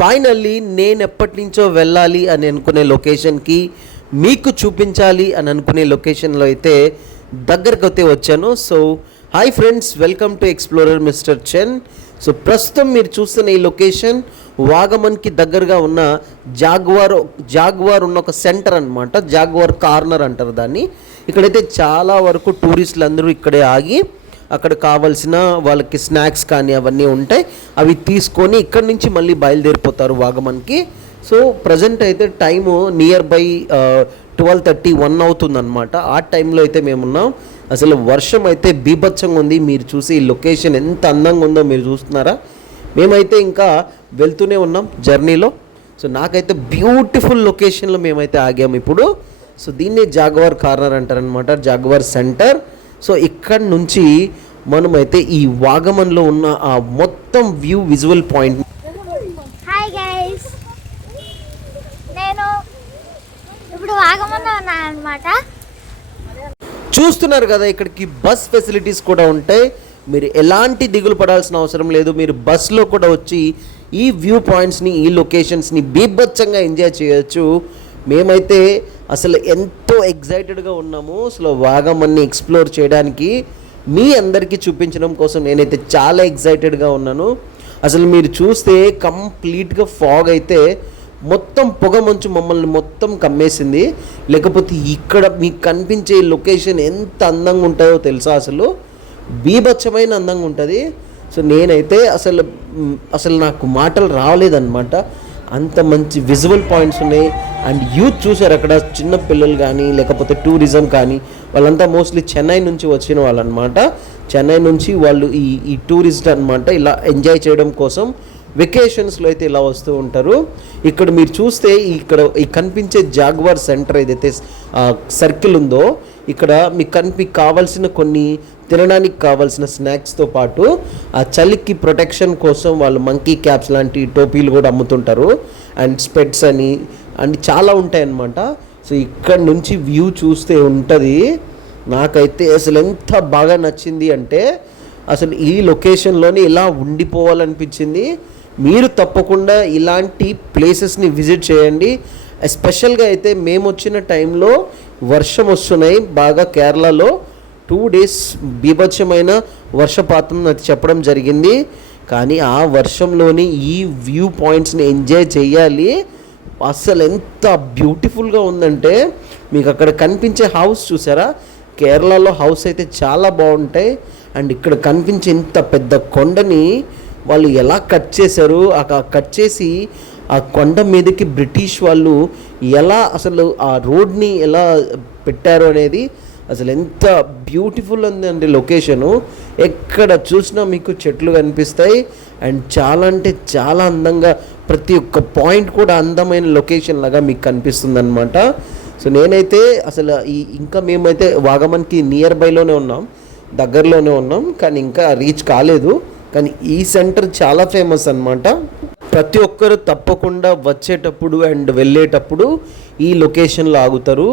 Finally నేను ఎప్పటి నుంచో వెళ్ళాలి అని అనుకునే లొకేషన్కి మీకు చూపించాలి అని అనుకునే లొకేషన్లో అయితే దగ్గరకు అయితే వచ్చాను. So hi friends, welcome to Explorer Mister Chen. So ప్రస్తుతం మీరు చూస్తున్న ఈ లొకేషన్ వాగమన్కి దగ్గరగా ఉన్న జాగ్వార్ ఉన్న ఒక సెంటర్ అనమాట. జాగ్వార్ కార్నర్ అంటారు దాన్ని. ఇక్కడైతే చాలా వరకు టూరిస్టులు అందరూ ఇక్కడే ఆగి అక్కడ కావాల్సిన వాళ్ళకి స్నాక్స్ కానీ అవన్నీ ఉంటాయి, అవి తీసుకొని ఇక్కడ నుంచి మళ్ళీ బయలుదేరిపోతారు వాగమన్కి. సో ప్రజెంట్ అయితే టైము నియర్ బై 12:31 అవుతుందన్నమాట. ఆ టైంలో అయితే మేమున్నాం. అసలు వర్షం అయితే బీభత్సంగా ఉంది. మీరు చూసి ఈ లొకేషన్ ఎంత అందంగా ఉందో మీరు చూస్తున్నారా. మేమైతే ఇంకా వెళ్తూనే ఉన్నాం జర్నీలో. సో నాకైతే బ్యూటిఫుల్ లొకేషన్లో మేమైతే ఆగాము ఇప్పుడు. సో దీన్ని జాగ్వార్ కార్నర్ అంటారనమాట, జాగ్వార్ సెంటర్. సో ఇక్కడ నుంచి మనమైతే ఈ వాగమన్లో ఉన్న ఆ మొత్తం విజువల్ పాయింట్. హాయ్ గైస్, నేను ఇప్పుడు వాగమన్లో ఉన్నాను అనమాట. చూస్తున్నారు కదా, ఇక్కడికి బస్ ఫెసిలిటీస్ కూడా ఉంటాయి. మీరు ఎలాంటి దిగులు పడాల్సిన అవసరం లేదు. మీరు బస్లో కూడా వచ్చి ఈ వ్యూ పాయింట్స్ని, ఈ లొకేషన్స్ని బీభత్సంగా ఎంజాయ్ చేయొచ్చు. మేమైతే అసలు ఎంతో ఎగ్జైటెడ్గా ఉన్నాము. అసలు వాగమన్ని ఎక్స్ప్లోర్ చేయడానికి, మీ అందరికీ చూపించడం కోసం నేనైతే చాలా ఎగ్జైటెడ్గా ఉన్నాను. అసలు మీరు చూస్తే కంప్లీట్గా ఫాగ్ అయితే మొత్తం పొగ మంచు మమ్మల్ని మొత్తం కమ్మేసింది. లేకపోతే ఇక్కడ మీకు కనిపించే లొకేషన్ ఎంత అందంగా ఉంటుందో తెలుసా, అసలు బీభత్సమైన అందంగా ఉంటుంది. సో నేనైతే అసలు నాకు మాటలు రాలేదన్నమాట. అంత మంచి విజువల్ పాయింట్స్ ఉన్నాయి. అండ్ యూత్ చూసారు అక్కడ, చిన్న పిల్లలు కానీ లేకపోతే టూరిజం కానీ, వాళ్ళంతా మోస్ట్లీ చెన్నై నుంచి వచ్చిన వాళ్ళు అనమాట. చెన్నై నుంచి వాళ్ళు ఈ టూరిస్ట్ అనమాట. ఇలా ఎంజాయ్ చేయడం కోసం వెకేషన్స్లో అయితే ఇలా వస్తూ ఉంటారు. ఇక్కడ మీరు చూస్తే ఇక్కడ ఈ కనిపించే జాగ్వార్ సెంటర్ ఏదైతే సర్కిల్ ఉందో, ఇక్కడ మీకు కావాల్సిన కొన్ని తినడానికి కావాల్సిన స్నాక్స్తో పాటు ఆ చలికి ప్రొటెక్షన్ కోసం వాళ్ళు మంకీ క్యాప్స్ లాంటి టోపీలు కూడా అమ్ముతుంటారు. అండ్ స్పెట్స్ అని చాలా ఉంటాయి అన్నమాట. సో ఇక్కడ నుంచి వ్యూ చూస్తే ఉంటుంది. నాకైతే అసలు ఎంత బాగా నచ్చింది అంటే, అసలు ఈ లొకేషన్లోనే ఇలా ఉండిపోవాలనిపించింది. మీరు తప్పకుండా ఇలాంటి ప్లేసెస్ని విజిట్ చేయండి. ఎస్పెషల్గా అయితే మేము వచ్చిన టైంలో వర్షం వస్తున్నాయి బాగా. కేరళలో 2 days బీభత్సమైన వర్షపాతం అది చెప్పడం జరిగింది. కానీ ఆ వర్షంలోని ఈ వ్యూ పాయింట్స్ని ఎంజాయ్ చేయాలి. అసలు ఎంత బ్యూటిఫుల్గా ఉందంటే, మీకు అక్కడ కనిపించే హౌస్ చూసారా, కేరళలో హౌస్ అయితే చాలా బాగుంటాయి. అండ్ ఇక్కడ కనిపించే ఇంత పెద్ద కొండని వాళ్ళు ఎలా కట్ చేశారు, కట్ చేసి ఆ కొండ మీదకి బ్రిటిష్ వాళ్ళు ఎలా అసలు ఆ రోడ్ని ఎలా పెట్టారు అనేది అసలు ఎంత బ్యూటిఫుల్ ఉందండి లొకేషను. ఎక్కడ చూసినా మీకు చెట్లు కనిపిస్తాయి. అండ్ చాలా అంటే చాలా అందంగా, ప్రతి ఒక్క పాయింట్ కూడా అందమైన లొకేషన్ లాగా మీకు కనిపిస్తుంది అనమాట. సో నేనైతే అసలు ఇంకా మేమైతే వాగమన్కి నియర్ బైలోనే ఉన్నాం, దగ్గరలోనే ఉన్నాం, కానీ ఇంకా రీచ్ కాలేదు. కానీ ఈ సెంటర్ చాలా ఫేమస్ అనమాట. ప్రతి ఒక్కరు తప్పకుండా వచ్చేటప్పుడు అండ్ వెళ్ళేటప్పుడు ఈ లొకేషన్లో ఆగుతారు.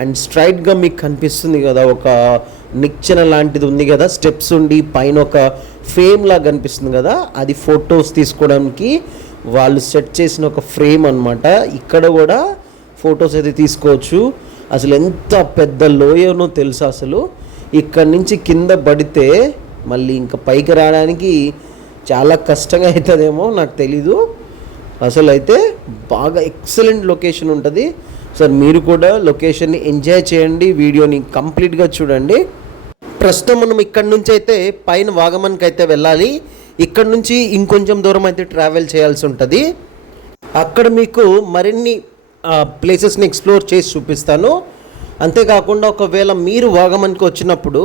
అండ్ స్ట్రైట్గా మీకు కనిపిస్తుంది కదా, ఒక నిచ్చెన లాంటిది ఉంది కదా, స్టెప్స్ ఉండి పైన ఒక ఫ్రేమ్ లాగా కనిపిస్తుంది కదా, అది ఫొటోస్ తీసుకోవడానికి వాళ్ళు సెట్ చేసిన ఒక ఫ్రేమ్ అనమాట. ఇక్కడ కూడా ఫొటోస్ అయితే తీసుకోవచ్చు. అసలు ఎంత పెద్ద లోయనో తెలుసా. అసలు ఇక్కడ నుంచి కింద పడితే మళ్ళీ ఇంకా పైకి రావడానికి చాలా కష్టంగా అవుతుందేమో, నాకు తెలీదు. అసలు అయితే బాగా ఎక్సలెంట్ లొకేషన్ ఉంటుంది. సార్ మీరు కూడా లొకేషన్ని ఎంజాయ్ చేయండి, వీడియోని కంప్లీట్గా చూడండి. ప్రస్తుతం మనం ఇక్కడ నుంచి అయితే పైన వాగమన్కి అయితే వెళ్ళాలి. ఇక్కడ నుంచి ఇంకొంచెం దూరం అయితే ట్రావెల్ చేయాల్సి ఉంటుంది. అక్కడ మీకు మరిన్ని ప్లేసెస్ని ఎక్స్ప్లోర్ చేసి చూపిస్తాను. అంతేకాకుండా ఒకవేళ మీరు వాగమన్కి వచ్చినప్పుడు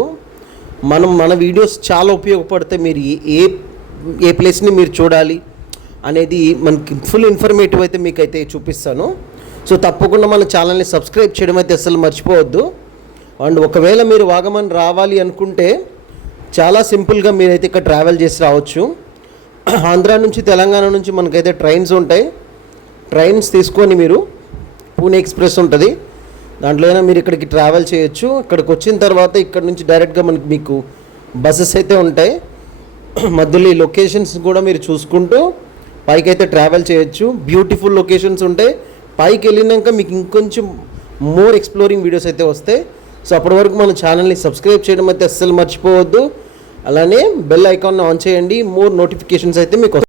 మన వీడియోస్ చాలా ఉపయోగపడితే మీరు ఏ ప్లేస్ని మీరు చూడాలి అనేది మనకి ఫుల్ ఇన్ఫర్మేటివ్ అయితే మీకైతే చూపిస్తాను. సో తప్పకుండా మన ఛానల్ని సబ్స్క్రైబ్ చేయడం అయితే అసలు మర్చిపోవద్దు. అండ్ ఒకవేళ మీరు వాగమన్ రావాలి అనుకుంటే చాలా సింపుల్గా మీరైతే ఇక్కడ ట్రావెల్ చేసి రావచ్చు. ఆంధ్రా నుంచి, తెలంగాణ నుంచి మనకైతే ట్రైన్స్ ఉంటాయి. ట్రైన్స్ తీసుకొని మీరు పూణే ఎక్స్ప్రెస్ ఉంటుంది, దాంట్లో అయినా మీరు ఇక్కడికి ట్రావెల్ చేయొచ్చు. ఇక్కడికి వచ్చిన తర్వాత ఇక్కడ నుంచి డైరెక్ట్గా మీకు బస్సెస్ అయితే ఉంటాయి. మధ్యలో ఈ లొకేషన్స్ కూడా మీరు చూసుకుంటూ పైకి అయితే ట్రావెల్ చేయొచ్చు. బ్యూటిఫుల్ లొకేషన్స్ ఉంటాయి. పైకి వెళ్ళినాక మీకు ఇంకొంచెం మోర్ ఎక్స్ప్లోరింగ్ వీడియోస్ అయితే వస్తాయి. సో అప్పటి వరకు మన ఛానల్ని సబ్స్క్రైబ్ చేయడం అయితే అస్సలు మర్చిపోవద్దు. అలానే బెల్ ఐకాన్ ఆన్ చేయండి. మోర్ నోటిఫికేషన్స్ అయితే మీకు